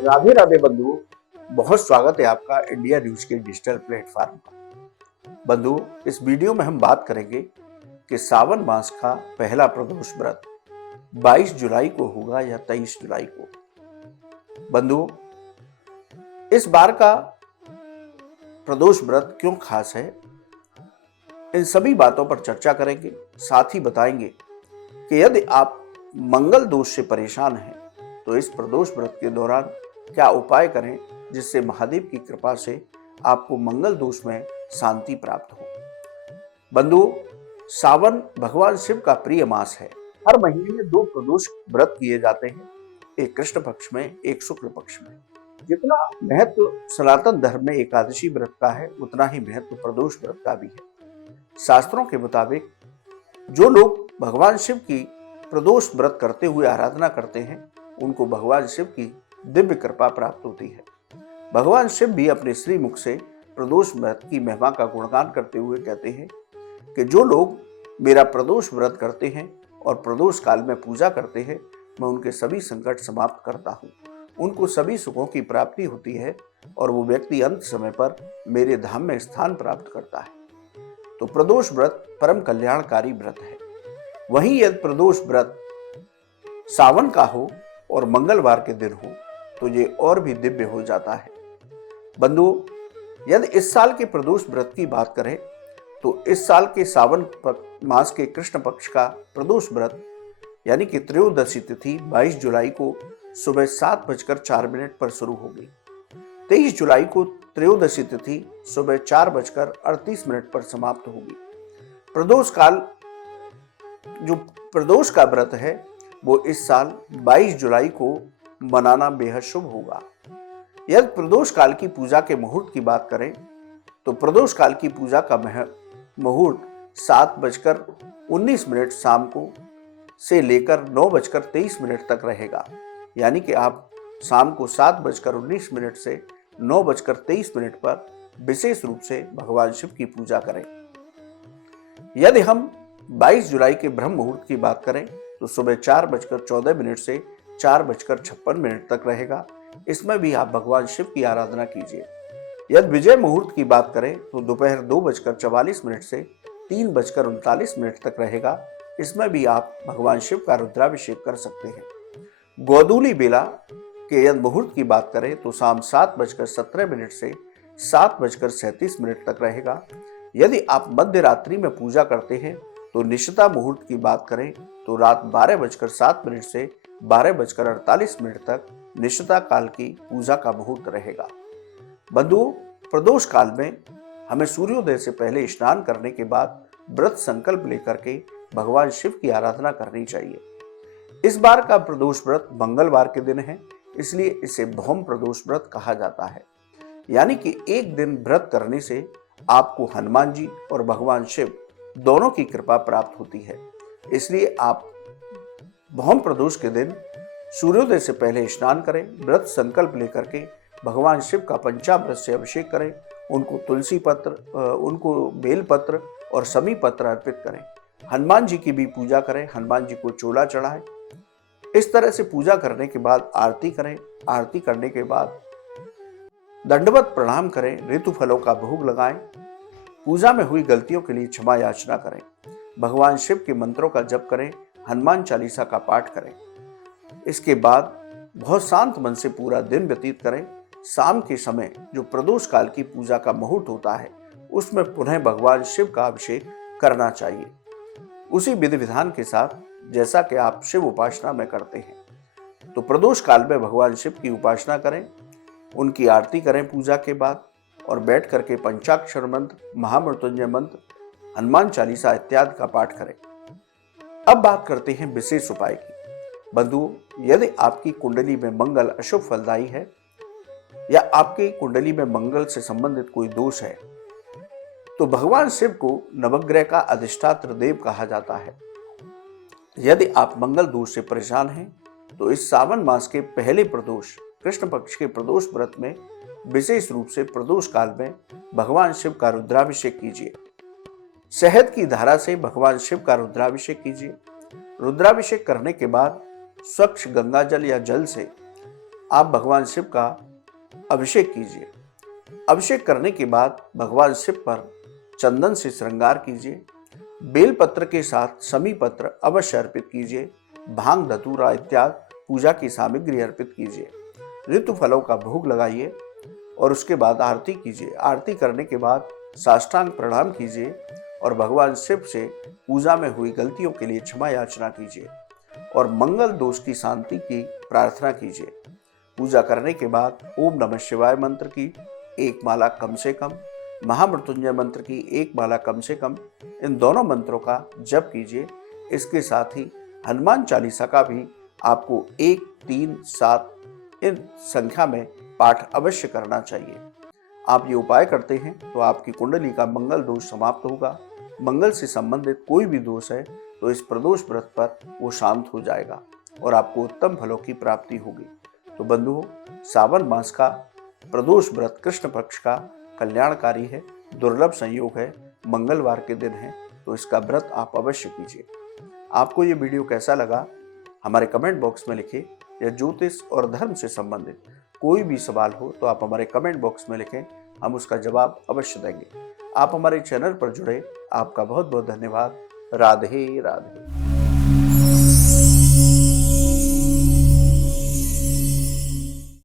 राधे राधे बंधुओं, बहुत स्वागत है आपका इंडिया न्यूज के डिजिटल प्लेटफॉर्म पर। बंधुओं, इस वीडियो में हम बात करेंगे कि सावन मास का पहला प्रदोष व्रत 22 जुलाई को होगा या 23 जुलाई को। बंधुओं, इस बार का प्रदोष व्रत क्यों खास है, इन सभी बातों पर चर्चा करेंगे। साथ ही बताएंगे कि यदि आप मंगल दोष से परेशान हैं तो इस प्रदोष व्रत के दौरान क्या उपाय करें जिससे महादेव की कृपा से आपको मंगल दोष में शांति प्राप्त हो। बंधुओं, सावन भगवान शिव का प्रिय मास है। हर महीने में 2 प्रदोष व्रत किए जाते हैं, एक कृष्ण पक्ष में, एक शुक्ल पक्ष में। जितना महत्व सनातन धर्म में एकादशी व्रत का है, उतना ही महत्व प्रदोष व्रत का भी है। शास्त्रों के मुताबिक जो लोग भगवान शिव की प्रदोष व्रत करते हुए आराधना करते हैं, उनको भगवान शिव की दिव्य कृपा प्राप्त होती है। भगवान शिव भी अपने श्री मुख से प्रदोष व्रत की महिमा का गुणगान करते हुए कहते हैं कि जो लोग मेरा प्रदोष व्रत करते हैं और प्रदोष काल में पूजा करते हैं, मैं उनके सभी संकट समाप्त करता हूँ, उनको सभी सुखों की प्राप्ति होती है और वो व्यक्ति अंत समय पर मेरे धाम में स्थान प्राप्त करता है। तो प्रदोष व्रत परम कल्याणकारी व्रत है। वहीं यदि प्रदोष व्रत सावन का हो और मंगलवार के दिन हो तो ये और भी दिव्य हो जाता है। बंधुओं, यदि इस साल के प्रदोष व्रत की बात करें तो इस साल के सावन मास के कृष्ण पक्ष का प्रदोष व्रत यानी कि त्रयोदशी तिथि 22 जुलाई को सुबह 7:04 पर शुरू होगी। 23 जुलाई को त्रयोदशी तिथि सुबह 4:38 पर समाप्त होगी। प्रदोष काल, जो प्रदोष का व्रत है, वो इस साल 22 जुलाई को मनाना बेहद शुभ होगा। यदि प्रदोष काल की पूजा के मुहूर्त की बात करें तो प्रदोष काल की पूजा का मुहूर्त 7:19 शाम को से लेकर 9:23 तक रहेगा। यानी कि आप शाम को 7:19 से 9:23 पर विशेष रूप से भगवान शिव की पूजा करें। यदि हम 22 जुलाई के ब्रह्म मुहूर्त की बात करें तो सुबह 4:14 से 4:56 तक रहेगा। इसमें भी आप भगवान शिव की आराधना कीजिए। यदि विजय मुहूर्त की बात करें तो दोपहर 2:44 से 3:39 तक रहेगा। इसमें भी आप भगवान शिव का रुद्राभिषेक कर सकते हैं। गोधूली बेला के यदि मुहूर्त की बात करें तो शाम 7:17 से 7:37 तक रहेगा। यदि आप मध्य रात्रि में पूजा करते हैं तो निशिता मुहूर्त की बात करें तो रात 12:07 से 12:48 तक निशिता काल की पूजा का मुहूर्त रहेगा। बंधुओं, प्रदोष काल में हमें सूर्योदय से पहले स्नान करने के बाद व्रत संकल्प लेकर के भगवान शिव की आराधना करनी चाहिए। इस बार का प्रदोष व्रत मंगलवार के दिन है, इसलिए इसे भौम प्रदोष व्रत कहा जाता है। यानी कि एक दिन व्रत करने से आपको हनुमान जी और भगवान शिव दोनों की कृपा प्राप्त होती है। इसलिए आप भौम प्रदोष के दिन सूर्योदय से पहले स्नान करें, व्रत संकल्प लेकर के भगवान शिव का पंचामृत से अभिषेक करें, उनको तुलसी पत्र, उनको बेलपत्र और समी पत्र अर्पित करें। हनुमान जी की भी पूजा करें, हनुमान जी को चोला चढ़ाएं। इस तरह से पूजा करने के बाद आरती करें। आरती करने के बाद दंडवत प्रणाम करें, ऋतु फलों का भोग लगाएं, पूजा में हुई गलतियों के लिए क्षमा याचना करें, भगवान शिव के मंत्रों का जप करें, हनुमान चालीसा का पाठ करें। इसके बाद बहुत शांत मन से पूरा दिन व्यतीत करें। शाम के समय जो प्रदोष काल की पूजा का मुहूर्त होता है, उसमें पुनः भगवान शिव का अभिषेक करना चाहिए, उसी विधि विधान के साथ जैसा कि आप शिव उपासना में करते हैं। तो प्रदोष काल में भगवान शिव की उपासना करें, उनकी आरती करें पूजा के बाद, और बैठ करके पंचाक्षर मंत्र, महामृत्युंजय मंत्र, हनुमान चालीसा इत्यादि का पाठ करें। अब बात करते हैं विशेष उपाय की। बंधुओं, यदि आपकी कुंडली में मंगल अशुभ फलदायी है या आपकी कुंडली में मंगल से संबंधित कोई दोष है तो भगवान शिव को नवग्रह का अधिष्ठात्र देव कहा जाता है। यदि आप मंगल दोष से परेशान हैं तो इस सावन मास के पहले प्रदोष, कृष्ण पक्ष के प्रदोष व्रत में विशेष रूप से प्रदोष काल में भगवान शिव का रुद्राभिषेक कीजिए। शहद की धारा से भगवान शिव का रुद्राभिषेक कीजिए। रुद्राभिषेक करने के बाद स्वच्छ गंगा जल या जल से आप भगवान शिव का अभिषेक कीजिए। अभिषेक करने के बाद भगवान शिव पर चंदन से श्रृंगार कीजिए। बेलपत्र के साथ समी पत्र अवश्य अर्पित कीजिए। भांग, धतूरा इत्यादि पूजा की सामग्री अर्पित कीजिए। ऋतु फलों का भोग लगाइए और उसके बाद आरती कीजिए। आरती करने के बाद साष्टांग प्रणाम कीजिए और भगवान शिव से पूजा में हुई गलतियों के लिए क्षमा याचना कीजिए और मंगल दोष की शांति की प्रार्थना कीजिए। पूजा करने के बाद ओम नमः शिवाय मंत्र की एक माला कम से कम, महामृत्युंजय मंत्र की एक माला कम से कम, इन दोनों मंत्रों का जप कीजिए। इसके साथ ही हनुमान चालीसा का भी आपको 1, 3, 7 इन संख्या में पाठ अवश्य करना चाहिए। आप ये उपाय करते हैं तो आपकी कुंडली का मंगल दोष समाप्त होगा। मंगल से संबंधित कोई भी दोष है तो इस प्रदोष व्रत पर वो शांत हो जाएगा और आपको उत्तम फलों की प्राप्ति होगी। तो बंधुओं, सावन मास का प्रदोष व्रत कृष्ण पक्ष का कल्याणकारी है, दुर्लभ संयोग है, मंगलवार के दिन है, तो इसका व्रत आप अवश्य कीजिए। आपको ये वीडियो कैसा लगा हमारे कमेंट बॉक्स में लिखिए। या ज्योतिष और धर्म से संबंधित कोई भी सवाल हो तो आप हमारे कमेंट बॉक्स में लिखें, हम उसका जवाब अवश्य देंगे। आप हमारे चैनल पर जुड़े, आपका बहुत बहुत धन्यवाद। राधे राधे।